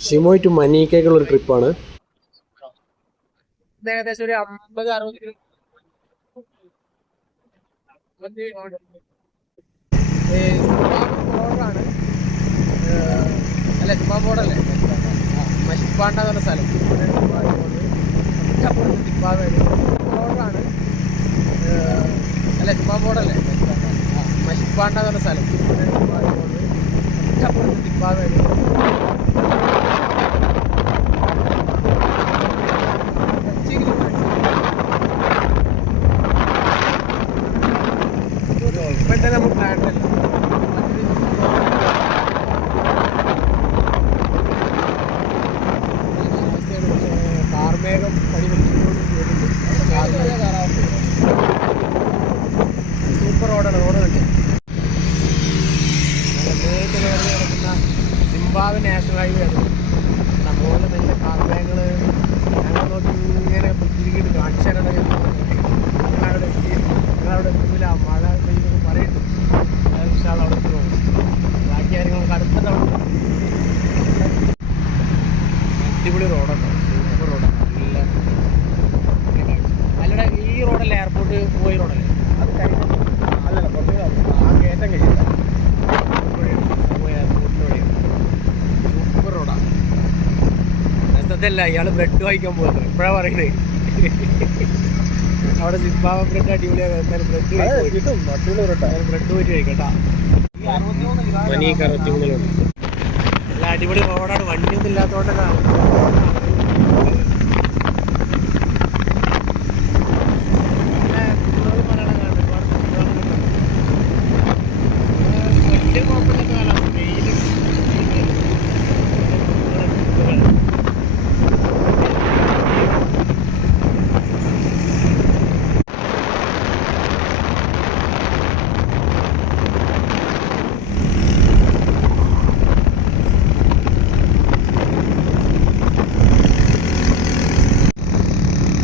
ഷിമോയ് to മനീക്കേക്കുള്ള ഒരു ട്രിപ്പാണ് ഏകദേശം ഒരു അമ്പത് അറുപത് കിലോ ബോർഡറാണ് അല്ല ചുമ്മാ ബോർഡല്ലേ മഷിപ്പാണ്ട എന്ന് പറഞ്ഞ സ്ഥലം അപ്പുറത്ത് തിപ്പാവേലി ബോർഡറാണ് അല്ല ചുമ്മാ ബോർഡല്ലേ മഷിപ്പാണ്ട എന്ന് പറഞ്ഞ സ്ഥലം. തിപ്പാവേലി ഇപ്പോഴത്തെ നമുക്ക് പ്ലാൻ കാർമേഘം സൂപ്പർ റോഡാണ് റോഡ് കണ്ടു കിടക്കുന്ന സിംബാബ് നാഷണൽ ഹൈവേ അതുപോലെ നല്ല കാർമേഘങ്ങൾ ഞങ്ങൾ നോക്കി ഇങ്ങനെ ബുദ്ധിമുട്ട് കാണിച്ചു തരണം ഞങ്ങളവിടെ എത്തി ഞങ്ങളവിടെ എത്തില്ല മഴ പെയ്യുന്നത് പറയുന്നു അത് അവിടെ എത്തുന്നു ബാക്കി കാര്യങ്ങൾക്ക് അടുത്ത തവണ അടിപൊളി റോഡാണ് സൂപ്പർ റോഡാണ് നല്ല നല്ല കാഴ്ച അല്ലടാ ഈ റോഡല്ലേ എയർപോർട്ട് പോയി റോഡല്ലേ അത് കഴിഞ്ഞ അല്ലല്ല കുറച്ച് ആ കയറ്റം കഴിയില്ല എയർപോർട്ടിന്റെ സൂപ്പർ റോഡാണ് രസത്തല്ല ഇയാൾ ബ്രെഡ് വാങ്ങിക്കാൻ പോകുന്നത് ഇപ്പോഴാണ് പറയുന്നത് അവിടെ സിംബാബ ബ്രെഡ് അടിപൊളിയാണ് എന്തായാലും ബ്രെഡ് ബ്രെഡ് പോയിട്ട് കഴിക്കട്ടാ. അറുപത്തിമൂന്നിലുണ്ട് എല്ലാം അടിപൊളി റോഡാണ്. വണ്ടിയൊന്നും ഇല്ലാത്തതുകൊണ്ടാണ്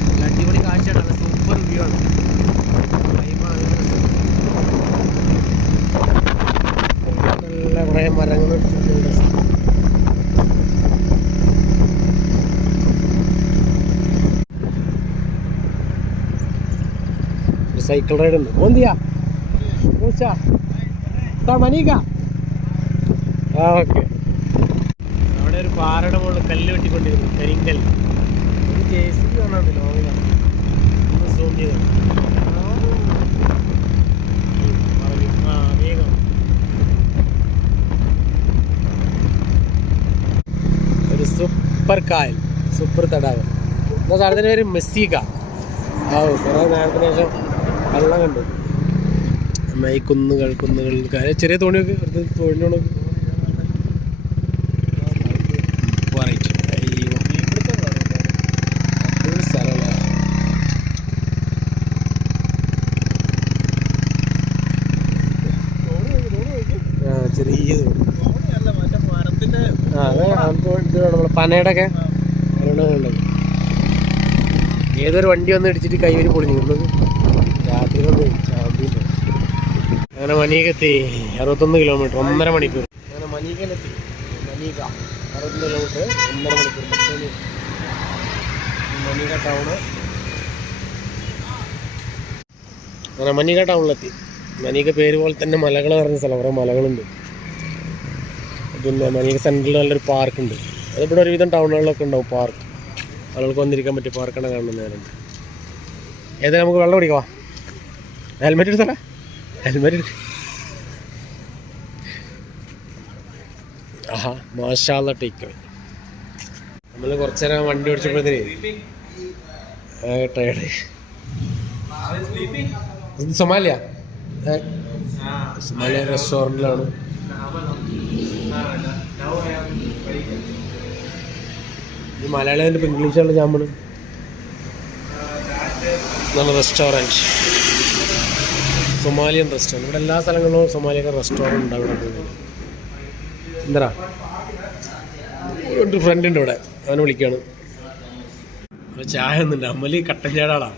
നല്ല അടിപൊളി കാഴ്ചയാണ് നല്ല സൂപ്പർ വ്യൂ ആണ് വൈബാണ് നല്ല കുറേ മരങ്ങൾ സൈക്കിൾ റൈഡ് ഉണ്ട്. ഓന്തിയാ മനീക. ഓക്കെ. അവിടെ ഒരു പാറയുടെ മുകളിൽ കല്ല് വെട്ടിക്കൊണ്ടിരുന്നു. കരിങ്കൽ ഒരു ജെ സി ബി കാണാണ്ട് ലോങ്ങിലാണ് ഒന്ന് സൂം ചെയ്ത്. ആ വേഗം. ഒരു സൂപ്പർ കായൽ. സൂപ്പർ തടാകം. എന്നാൽ സ്ഥലത്തിന്റെ പേര് മെസ്സിക ആ കുറേ നേരത്തിന് ശേഷം വെള്ളം കണ്ടു. നന്നായി കുന്നുകൾ കാര്യം ചെറിയ തോണിയൊക്കെ വെറുതെ തോണിയോട് സ്ഥലമല്ല? ആ ചെറിയ തോണി. ആ അത് നമ്മൾ പനയുടെ ഒക്കെ ഉള്ളത് ഏതൊരു വണ്ടി വന്ന് ഇടിച്ചിട്ട് കൈവരി പൊളിഞ്ഞു. അങ്ങനെ മനീകത്തി അറുപത്തൊന്ന് കിലോമീറ്റർ ഒന്നര മണിക്കൂർ. അങ്ങനെ മനീകനെത്തി മനീക അറുപത്തൊന്ന് കിലോമീറ്റർ ഒന്നര മണിക്കൂർ. മനീക ടൗണ് അങ്ങനെ മനീക ടൗണിലെത്തി മനീക പേര് പോലെ തന്നെ മലകൾ നിറഞ്ഞ സ്ഥലം കുറേ മലകളുണ്ട്. പിന്നെ മനീക സെന്ററിൽ നല്ലൊരു പാർക്കുണ്ട് അതിവിടെ ഒരുവിധം ടൗണുകളിലൊക്കെ ഉണ്ടാവും പാർക്ക് ആളുകൾക്ക് വന്നിരിക്കാൻ പറ്റിയ പാർക്കാണ് കാണുന്ന നേരം. ഏതായാലും നമുക്ക് വെള്ളം കുടിക്കാം ഹെൽമെറ്റ് എടുത്തടാ. ഹെൽമെറ്റ് ആഹാ മാഷാള്ള ടേക്ക് നമ്മൾ കുറച്ച് നേരം വണ്ടി ഓടിച്ചപ്പോഴത്തേന് ടയർഡ് ഇത് സൊമാലിയ? സൊമാലിയ റെസ്റ്റോറന്റിലാണ് ഈ മലയാളം ഇംഗ്ലീഷുള്ള ജാമ്പാണ് നല്ല റെസ്റ്റോറന്റ് സൊമാലിയൻ റെസ്റ്റോറന്റ് ഇവിടെ എല്ലാ സ്ഥലങ്ങളിലും സൊമാലിയൊക്കെ റെസ്റ്റോറന്റ് ഉണ്ട് അവിടെ പോയി എന്താ ഒരു ഫ്രണ്ട് ഉണ്ട് ഇവിടെ. അവനെ വിളിക്കുകയാണ് അപ്പോൾ ചായ ഒന്നുണ്ട് അമ്മൽ കട്ടൻ ചാടാളാ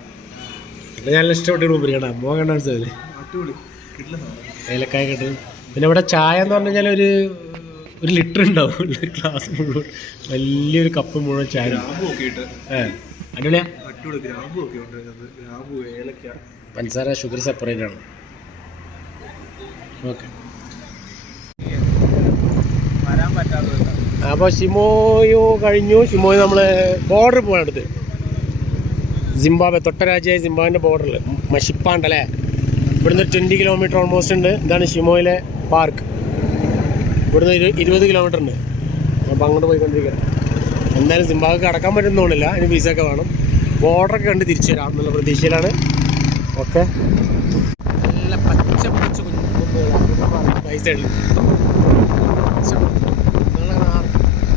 ഇത് ഞാൻ ഇഷ്ടപ്പെട്ട ഗ്രൂപ്പ് ഇരിക്കണം. അമ്മ കണ്ട മനസ്സിലല്ലേ ഏലക്കായ കെട്ട്. പിന്നെ ഇവിടെ ചായ എന്ന് പറഞ്ഞു കഴിഞ്ഞാൽ ഒരു ഒരു ലിറ്റർ ഉണ്ടാവും. ഒരു ഗ്ലാസ് മുഴുവൻ. വലിയൊരു കപ്പ് മുഴുവൻ ചായ. ഏ. അടിപൊളിയാ. അടിപൊളി ഗ്രാമ്പു ഒക്കെ ഉണ്ട്. അതിനകത്ത്. ഗ്രാമ്പു ഏലക്ക. പഞ്ചസാര ഷുഗർ സെപ്പറേറ്റ് ആണ്. ഓക്കെ അപ്പോൾ ഷിമോയോ കഴിഞ്ഞു. ഷിമോയോ നമ്മൾ ബോർഡർ പോകാൻ അടുത്ത്. സിംബാബെ തൊട്ട രാജ്യമായ സിംബാബിന്റെ ബോർഡറിൽ മഷിപ്പാണ്ട് അല്ലേ? ഇവിടുന്ന് ഒരു ട്വന്റി കിലോമീറ്റർ ഓൾമോസ്റ്റ് ഉണ്ട്. ഇതാണ് ഷിമോയിലെ പാർക്ക് ഇവിടുന്ന് ഇരു ഇരുപത് കിലോമീറ്റർ ഉണ്ട്. അപ്പോൾ അങ്ങോട്ട് പോയിക്കൊണ്ടിരിക്കുക എന്തായാലും സിംബാബ് കടക്കാൻ പറ്റുന്നോളില്ല അതിന് വിസ വേണം. ബോർഡറൊക്കെ കണ്ട് തിരിച്ചു വരാം എന്നുള്ള പ്രതീക്ഷയിലാണ്. ഓക്കെ. നല്ല പച്ച പച്ച പൈസ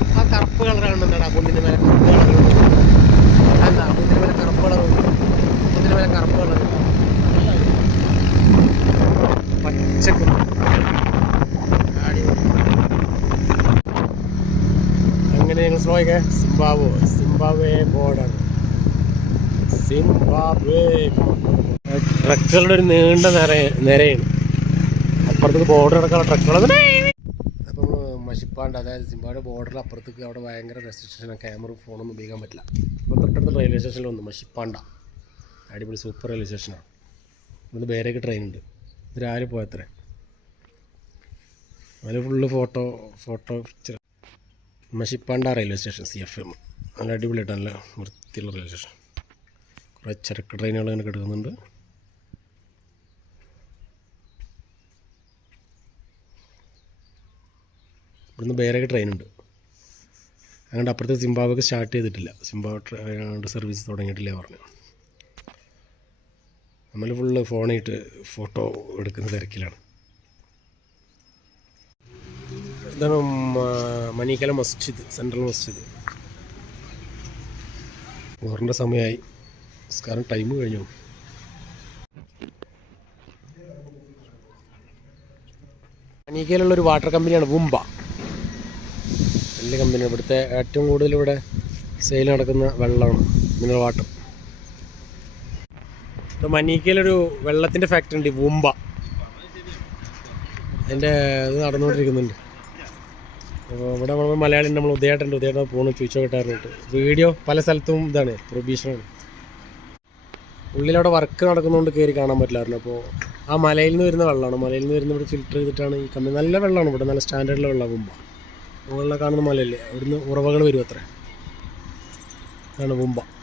ആ കറുപ്പ് കളർ കാണുന്നുണ്ടാ കുന്നിന്റെ മേലെ കറുപ്പ് കളർ എന്താ കുന്നിന്റെ മേലെ കറുപ്പ് കളർ കുന്നിന്റെ മേലെ കറുപ്പ് കളർ അടിപൊളി. അങ്ങനെ ഞങ്ങൾ സ്ലോയൊക്കെ സിംബാവോ സിംബാവേ ബോർഡർ സിംബാബ്വേ ട്രക്കുകളുടെ ഒരു നീണ്ട നിര നിരയാണ്. അപ്പുറത്തേക്ക് ബോർഡർ അടക്കാനുള്ള ട്രക്കുകൾ അപ്പോൾ മഷിപ്പാണ്ട് അതായത് സിംബാബ്വെ ബോർഡറിൽ അപ്പുറത്തേക്ക് അവിടെ ഭയങ്കര റെസ്ട്രിക്ഷൻ ക്യാമറ ഫോണൊന്നും ഉപയോഗിക്കാൻ പറ്റില്ല. അപ്പോൾ തൊട്ടടുത്ത റെയിൽവേ സ്റ്റേഷനിൽ വന്നു മഷിപ്പാണ്ട അടിപൊളി സൂപ്പർ റെയിൽവേ സ്റ്റേഷനാണ് ഇവിടുന്ന് വേറെയൊക്കെ ട്രെയിൻ ഉണ്ട്. ഇത് രാവിലെ പോയത്രേ. അതിൽ full photo photo picture മഷിപ്പാണ്ട railway station C F M നല്ല അടിപൊളിയായിട്ട് നല്ല വൃത്തിയുള്ള റെയിൽവേ സ്റ്റേഷൻ കുറേ ചരക്ക് ട്രെയിനുകൾ ഇങ്ങനെ കിടക്കുന്നുണ്ട്. ഇവിടുന്ന് വേറെയൊക്കെ ട്രെയിനുണ്ട്. അതുകൊണ്ട് അപ്പുറത്തെ ഒക്കെ സ്റ്റാർട്ട് ചെയ്തിട്ടില്ല. സിംബാബ് ട്രെയിൻ സർവീസ് തുടങ്ങിയിട്ടില്ല പറഞ്ഞു നമ്മൾ ഫുള്ള് ഫോണിട്ട് ഫോട്ടോ എടുക്കുന്ന തിരക്കിലാണ്. ഇതാണ് മണീക്കല മസ്ജിദ് സെൻട്രൽ മസ്ജിദ്. ഓറിന്റെ സമയമായി. നിസ്കാരം ടൈം കഴിഞ്ഞു? മണീക്കയിലുള്ള ഒരു വാട്ടർ കമ്പനിയാണ് വുംബ വലിയ കമ്പനിയാണ് ഇവിടുത്തെ ഏറ്റവും കൂടുതൽ ഇവിടെ സെയിൽ നടക്കുന്ന വെള്ളമാണ് മിനറൽ വാട്ടർ ഇപ്പം മനീക്കയിലൊരു വെള്ളത്തിന്റെ ഫാക്ടറി ഉണ്ട് വുംബ അതിന്റെ ഇത് നടന്നുകൊണ്ടിരിക്കുന്നുണ്ട്. അപ്പോൾ ഇവിടെ നമ്മൾ മലയാളി നമ്മൾ ഉദയായിട്ടുണ്ട് ഉദയായിട്ട് പോകണം ചോദിച്ചോ കിട്ടാറുണ്ട് വീഡിയോ പല സ്ഥലത്തും ഇതാണ് പ്രൊബീഷനാണ്. ഉള്ളിലവിടെ വർക്ക് നടക്കുന്നതുകൊണ്ട് കയറി കാണാൻ പറ്റില്ലായിരുന്നു. അപ്പോൾ ആ മലയിൽ നിന്ന് വരുന്ന വെള്ളമാണ്. മലയിൽ നിന്ന് വരുന്ന ഇവിടെ ഫിൽറ്റർ ചെയ്തിട്ടാണ് ഈ കമ്പനി. നല്ല വെള്ളമാണ് ഇവിടെ. നല്ല സ്റ്റാൻഡേർഡിലെ വെള്ളം വുമ്പ. മുകളിലെ കാണുന്ന മലയല്ലേ? അവിടുന്ന് ഉറവകൾ വരും അത്ര. വുമ്പ.